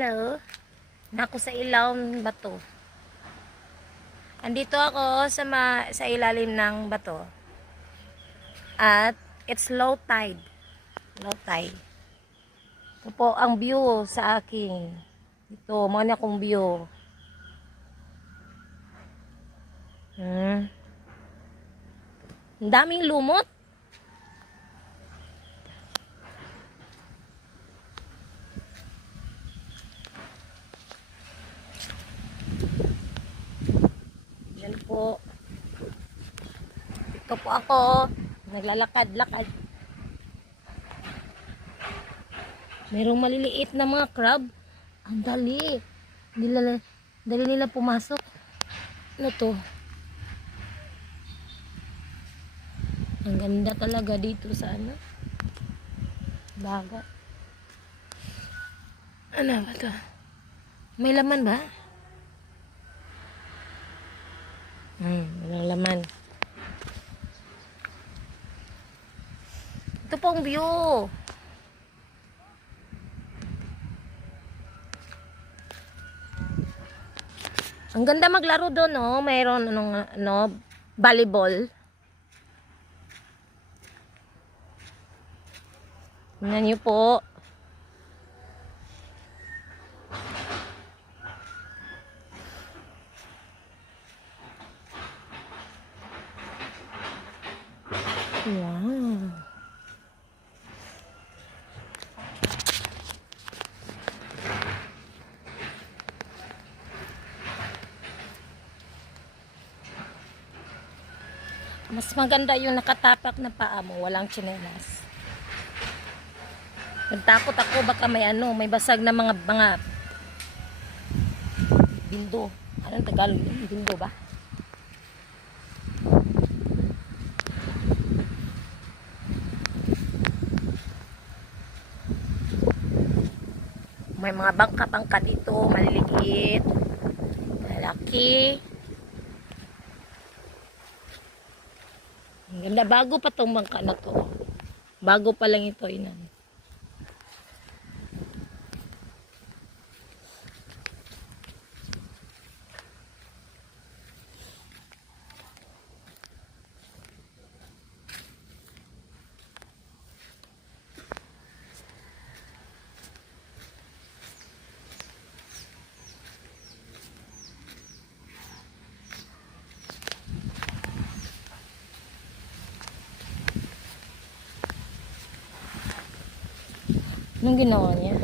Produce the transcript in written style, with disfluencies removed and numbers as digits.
Hello. Nako sa ilaw ng bato. Andito ako sa ilalim ng bato. At it's low tide. Low tide. Ito po ang view sa akin. Ito, mo na akong view. Ang daming lumot. Yan po. Ito po ako. Naglalakad-lakad. Merong maliliit na mga crab. Ang dali. Dali nila pumasok. Ano to? Ang ganda talaga dito sa ano? Dagat. Ano ba to? May laman ba? Walang laman. Ito pong view. Ang ganda maglaro doon, no? Mayroon volleyball. Tingnan niyo po. Wow. Mas maganda yung nakatapak na paa mo, walang tsinelas. Nagtakot ako baka may basag na mga bindo. Anong Tagalog yun? Bindo ba? May mga bangka-bangka dito, maliliit, malaki. Ang ganda, bago pa tong bangka na to. Bago pa lang ito, inan. Anong ginawa niya?